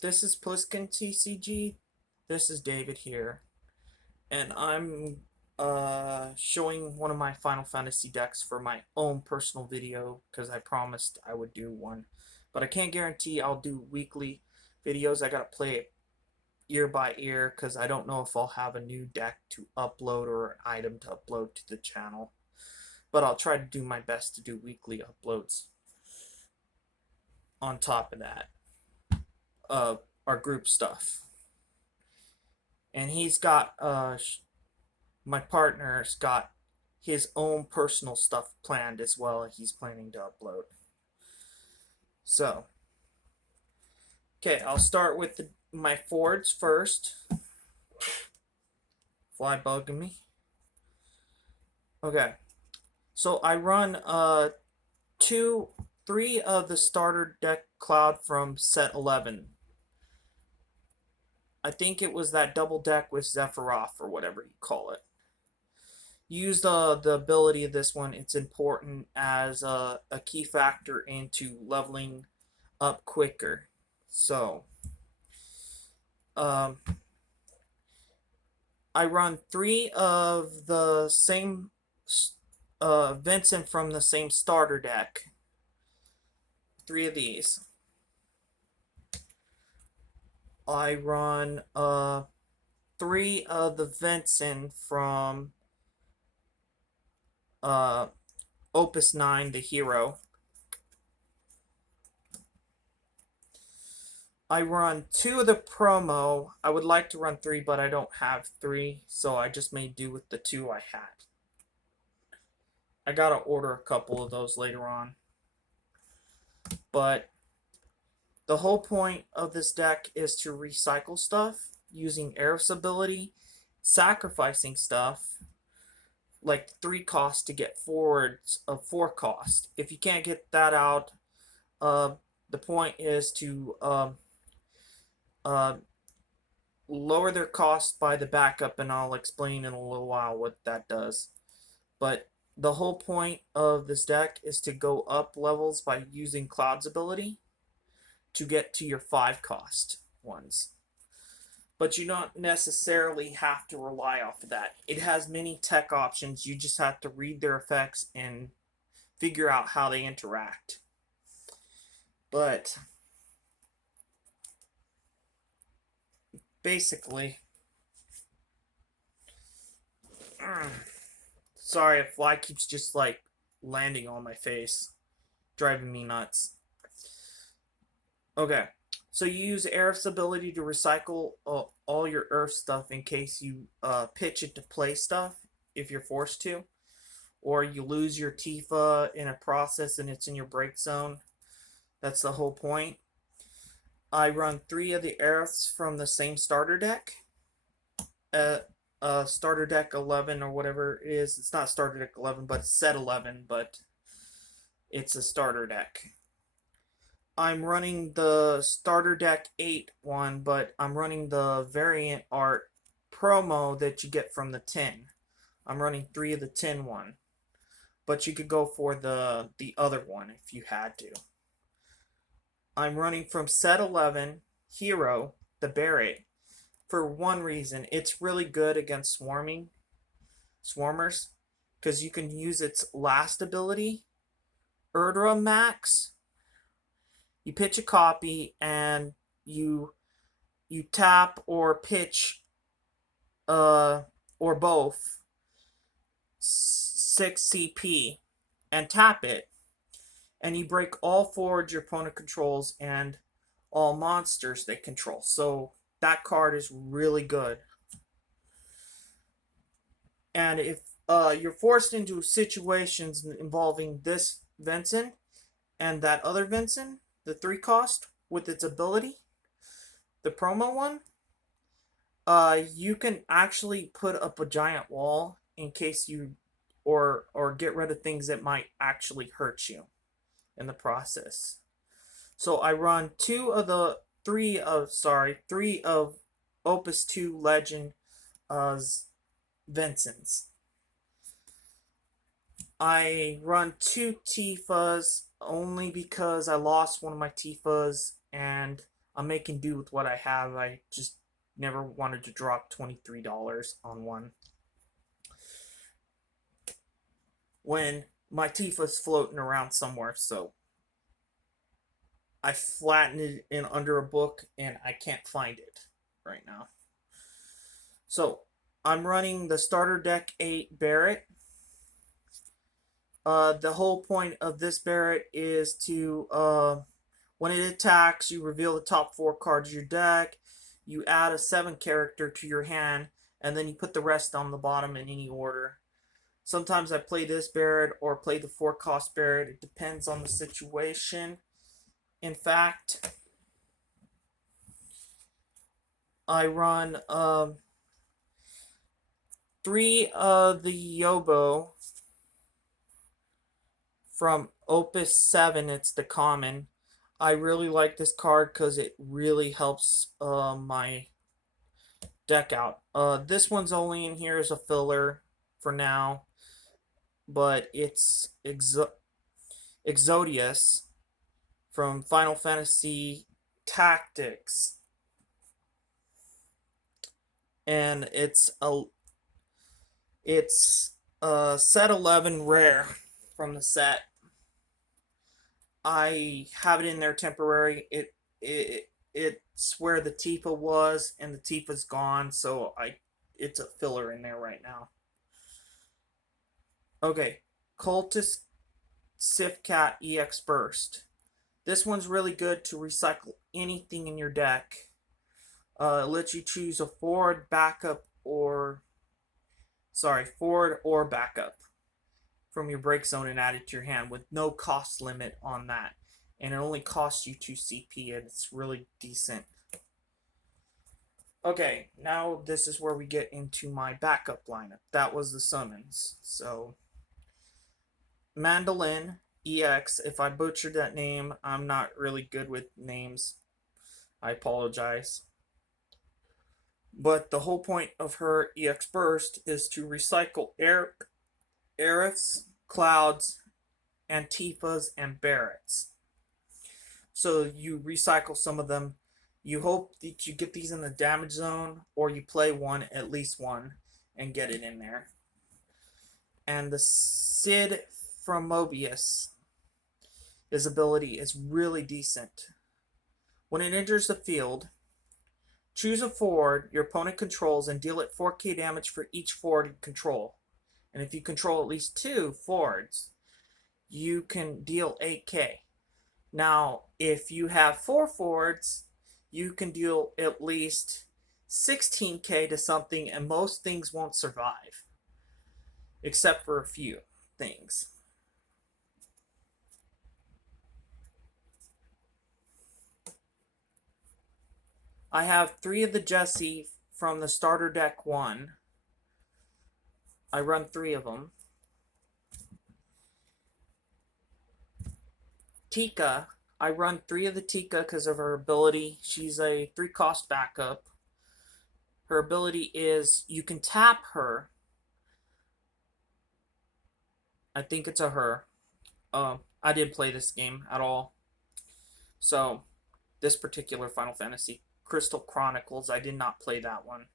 This is PlisskenTCG. This is David here, and I'm showing one of my Final Fantasy decks for my own personal video because I promised I would do one, but I can't guarantee I'll do weekly videos. I gotta play it ear by ear because I don't know if I'll have a new deck to upload or an item to upload to the channel, but I'll try to do my best to do weekly uploads. On top of that, uh, our group stuff. And he's got my partner's got his own personal stuff planned as well. He's planning to upload. So, okay, I'll start with my Fords first. Fly bugging me. Okay, so I run three of the starter deck cloud from set 11. I think it was that double deck with Zephyroth or whatever you call it. Use the ability of this one. It's important as a key factor into leveling up quicker. So, I run three of the same Vincent from the same starter deck. Three of these. I run three of the Vincent from Opus 9, the hero. I run two of the promo. I would like to run three, but I don't have three, so I just made do with the two I had. I gotta order a couple of those later on. But the whole point of this deck is to recycle stuff using Aerith's ability, sacrificing stuff, like 3 cost to get forwards of 4 cost. If you can't get that out, the point is to lower their cost by the backup, and I'll explain in a little while what that does. But the whole point of this deck is to go up levels by using Cloud's ability to get to your 5 cost ones. But you don't necessarily have to rely off of that. It has many tech options. You just have to read their effects and figure out how they interact. But basically, sorry, a fly keeps just like landing on my face, driving me nuts. Okay, so you use Aerith's ability to recycle all your Earth stuff in case you pitch it to play stuff, if you're forced to, or you lose your Tifa in a process and it's in your break zone. That's the whole point. I run three of the Aeriths from the same starter deck. Starter deck 11 or whatever it is. It's not starter deck 11, but it's set 11, but it's a starter deck. I'm running the starter deck 8 one, but I'm running the variant art promo that you get from the 10. I'm running 3 of the 10 one, but you could go for the other one if you had to. I'm running from set 11 hero, the Barret, for one reason. It's really good against swarmers, because you can use its last ability, Erdra Max. You pitch a copy and you tap or pitch or both 6 CP and tap it, and you break all forwards your opponent controls and all monsters they control. So that card is really good. And if you're forced into situations involving this Vincent and that other Vincent, the 3 cost with its ability, the promo one, you can actually put up a giant wall in case you or get rid of things that might actually hurt you in the process. So I run three of Opus 2 Legend Vincents. I run 2 Tifas only because I lost one of my Tifas and I'm making do with what I have. I just never wanted to drop $23 on one when my Tifa's floating around somewhere, so I flattened it in under a book and I can't find it right now. So I'm running the starter deck 8 Barrett. The whole point of this Barrett is to, when it attacks, you reveal the top 4 cards of your deck, you add a 7 character to your hand, and then you put the rest on the bottom in any order. Sometimes I play this Barrett or play the 4-cost Barrett. It depends on the situation. In fact, I run 3 of the Yobo from Opus 7. It's the common. I really like this card because it really helps my deck out. This one's only in here as a filler for now, but it's Exodius from Final Fantasy Tactics, and it's set 11 rare from the set. I have it in there temporary. It's where the Tifa was, and the Tifa's gone, so it's a filler in there right now. Okay, Cultist Sifcat EX Burst. This one's really good to recycle anything in your deck. It lets you choose a forward or backup from your break zone and add it to your hand with no cost limit on that. And it only costs you 2 CP, and it's really decent. Okay, now this is where we get into my backup lineup. That was the summons. So, Mandolin EX. If I butchered that name, I'm not really good with names. I apologize. But the whole point of her EX Burst is to recycle Aeriths, Clouds, Antifas, and Barretts. So you recycle some of them. You hope that you get these in the damage zone, or you play one, at least one, and get it in there. And the Sid from Mobius, his ability is really decent. When it enters the field, choose a forward your opponent controls and deal it 4k damage for each forward you control. And if you control at least 2 forwards, you can deal 8k. Now, if you have 4 forwards, you can deal at least 16k to something, and most things won't survive. Except for a few things. I have 3 of the Jessie from the starter deck 1. I run 3 of them. Tika, I run 3 of the Tika because of her ability. She's a 3-cost backup. Her ability is you can tap her. I think it's a her. I didn't play this game at all. So, this particular Final Fantasy Crystal Chronicles, I did not play that one.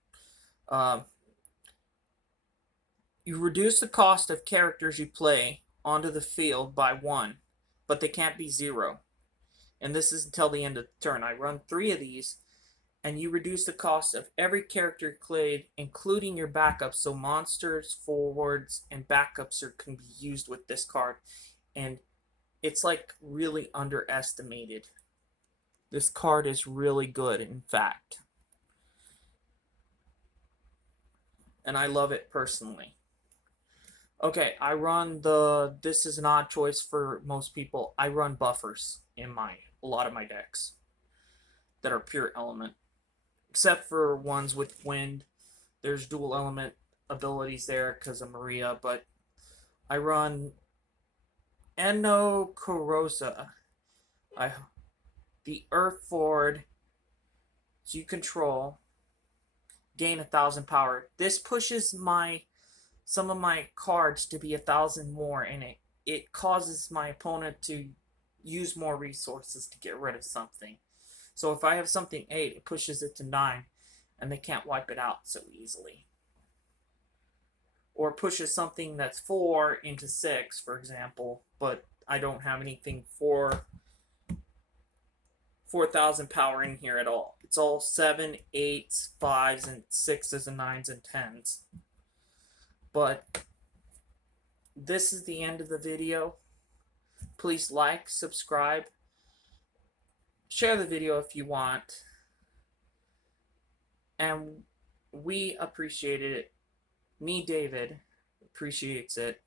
You reduce the cost of characters you play onto the field by 1, but they can't be 0. And this is until the end of the turn. I run 3 of these, and you reduce the cost of every character you played, including your backups. So monsters, forwards, and backups can be used with this card. And it's like really underestimated. This card is really good, in fact. And I love it personally. Okay, I run this is an odd choice for most people. I run buffers in a lot of my decks that are pure element. Except for ones with wind. There's dual element abilities there because of Maria, but I run Eno Corosa. The Earth Forward, so you control, gain 1,000 power. This pushes some of my cards to be 1,000 more, and it causes my opponent to use more resources to get rid of something. So if I have something 8, it pushes it to 9, and they can't wipe it out so easily. Or pushes something that's 4 into 6, for example, but I don't have anything 4,000 power in here at all. It's all 7, 8s, 5s, and 6s, and 9s, and 10s. But this is the end of the video. Please like, subscribe, share the video if you want. And we appreciate it. Me, David, appreciates it.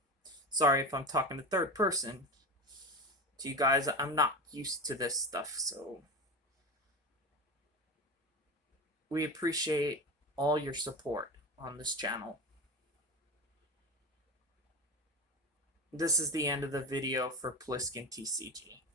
Sorry if I'm talking to third person to you guys. I'm not used to this stuff, so we appreciate all your support on this channel. This is the end of the video for PlisskenTCG.